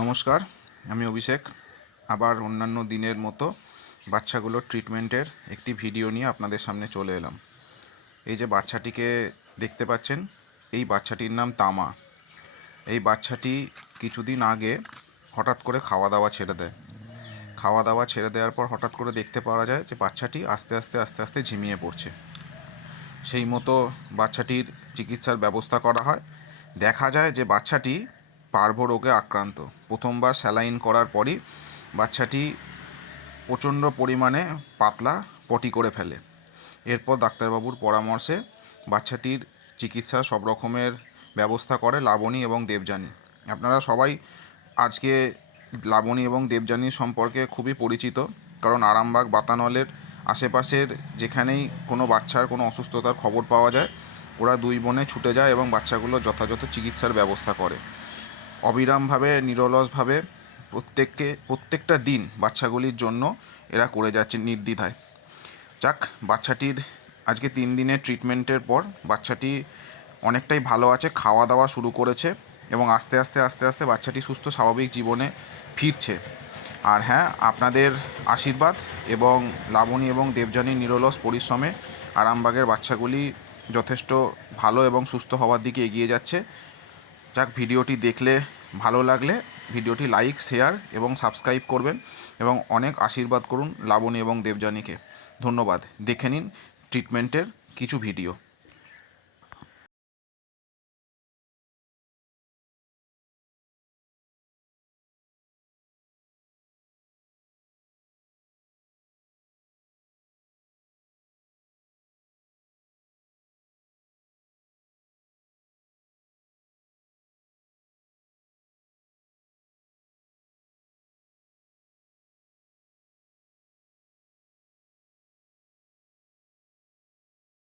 নমস্কার, আমি অভিষেক। আবার অন্যান্য দিনের মতো বাচ্চাগুলোর ট্রিটমেন্টের একটি ভিডিও নিয়ে আপনাদের সামনে চলে এলাম। এই যে বাচ্চাটিকে দেখতে পাচ্ছেন, এই বাচ্চাটির নাম তামা। এই বাচ্চাটি কিছুদিন আগে হঠাৎ করে খাওয়া দাওয়া ছেড়ে দেয়। খাওয়া দাওয়া ছেড়ে দেওয়ার পর হঠাৎ করে দেখতে পাওয়া যায় যে বাচ্চাটি আস্তে আস্তে ঝিমিয়ে পড়ছে। সেই মতো বাচ্চাটির চিকিৎসার ব্যবস্থা করা হয়। দেখা যায় যে বাচ্চাটি পার্ভো রোগে আক্রান্ত। প্রথমবার স্যালাইন করার পরই বাচ্চাটি প্রচণ্ড পরিমাণে পাতলা পটি করে ফেলে। এরপর ডাক্তারবাবুর পরামর্শে বাচ্চাটির চিকিৎসা সব রকমের ব্যবস্থা করে লাবণী এবং দেবযানী। আপনারা সবাই আজকে লাবণী এবং দেবযানীর সম্পর্কে খুবই পরিচিত, কারণ আরামবাগ বাতানলের আশেপাশের যেখানেই কোনো বাচ্চার কোনো অসুস্থতার খবর পাওয়া যায়, ওরা দুই বোনে ছুটে যায় এবং বাচ্চাগুলো যথাযথ চিকিৎসার ব্যবস্থা করে। অবিরামভাবে নিরলসভাবে প্রত্যেকটা দিন বাচ্চাগুলির জন্য এরা করে যাচ্ছে নির্দ্বিধায়। যাক, বাচ্চাটির আজকে 3 দিনের ট্রিটমেন্টের পর বাচ্চাটি অনেকটাই ভালো আছে, খাওয়া দাওয়া শুরু করেছে এবং আস্তে আস্তে বাচ্চাটি সুস্থ স্বাভাবিক জীবনে ফিরছে। আর হ্যাঁ, আপনাদের আশীর্বাদ এবং লাবণী এবং দেবযানীর নিরলস পরিশ্রমে আরামবাগের বাচ্চাগুলি যথেষ্ট ভালো এবং সুস্থ হওয়ার দিকে এগিয়ে যাচ্ছে। যাক, ভিডিওটি দেখলে ভালো লাগলে ভিডিওটি লাইক, শেয়ার এবং সাবস্ক্রাইব করবেন এবং অনেক আশীর্বাদ করুন লাবণী এবং দেবযানীকে। ধন্যবাদ। দেখে নিন ট্রিটমেন্টের কিছু ভিডিও।